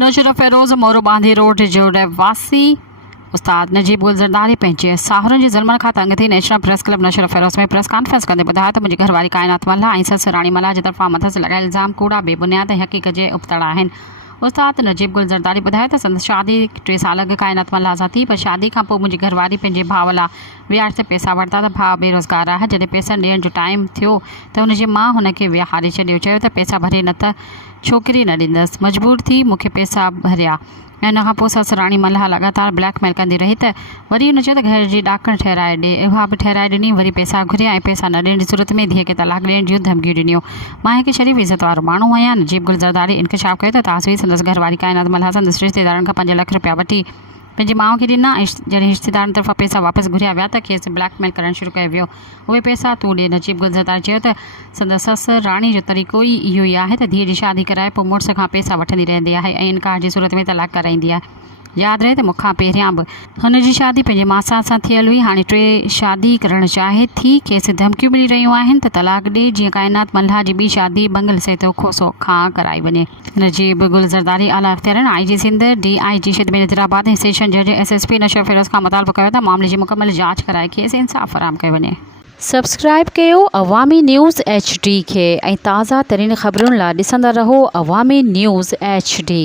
नौशरा फेरोज़ मोरो बांधी रोड जो रहवासी उस्ताद नजीब गुल ज़रदारी पंहिंजे साहुरनि जे ज़ुल्मनि खां तंग थी नेशनल प्रेस क्लब नौशरा फेरोज़ में प्रेस कॉन्फ्रेंस कंदे ॿुधायो त मुंहिंजी घरवारी काइनात मल्हा ऐं ससु राणी मल्हा जे तरफ़ां मथस लॻायल इल्ज़ाम कूड़ा बेबुनियाद ऐं हक़ीक़त जे उबतड़ा आहिनि। उस्ताद नजीब गुल ज़रदारी ॿुधायो त संदसि शादी 3 साल अॻु काइनात मल्हा सां थी, पर शादी खां पोइ मुंहिंजी घरवारी पंहिंजे भाउ लाइ विहार ते पैसा वरिता त भाउ बेरोज़गार आहे। जॾहिं पैसा ॾियण जो टाइम थियो त हुनजी माउ हुनखे विहारे छॾियो, चयो त पैसा भरे न त छोकिरी न ॾींदसि। मजबूर थी मूंखे पैसा भरिया ऐं हुन खां पोइ ससु राणी मल्हा लगातार ब्लैकमेल कंदी रही त वरी हुन चयो त घर जी ॾाकण ठहिराए ॾे। उहा बि ठहिराए ॾिनी, वरी पैसा घुरिया ऐं पैसा न ॾियण जी सूरत में धीअ खे तलाक ॾियण जूं धमकियूं ॾिनियूं। मां हिकु शरीफ़ इज़त वारो माण्हू आहियां। नजीब गुल ज़रदारी इंकशाफ़ कयो त ताज़वी संदसि घरवारी काइनात मल्हा संदसि रिश्तेदारनि खां 5 लाख रुपया वठी पंहिंजी माउ खे ॾिना ऐं जॾहिं रिश्तेदारनि तरफ़ां पैसा वापसि घुरिया विया त खेसि ब्लैकमेल करणु शुरू कयो वियो। उहे पैसा तूं ॾे। नजीब गुल ज़रदारी चयो त संदसि ससु राणी जो तरीक़ो ई इहो ई आहे त धीअ जी शादी कराए पोइ मुड़ुस खां पैसा वठंदी रहंदी आहे ऐं इनकार जी सूरत में तलाक कराईंदी आहे। यादि रहे त मूंखां पहिरियां बि हुनजी शादी पंहिंजे मासा सां थियल हुई, हाणे 3 शादी करणु चाहे थी। खेसि धमकियूं मिली रहियूं आहिनि त तलाक ॾे जीअं काइनात मल्हा जी ॿी शादी बंगल से खोसो खां कराई वञे। नजीब गुल ज़रदारी आला अख्तियारनि IG सिंध DIG शिदबे नज़ीराबाद ऐं सेशन जज SSP नौशरा फेरोज़ खां मुतालबो कयो त मामले जी मुकमल जांच कराए खेसि इंसाफ़ फराहम कयो वञे। सब्सक्राइब कयो अवामी न्यूज़ HD खे ऐं ताज़ा तरीन ख़बरुनि लाइ ॾिसंदा रहो अवामी न्यूज़ HD।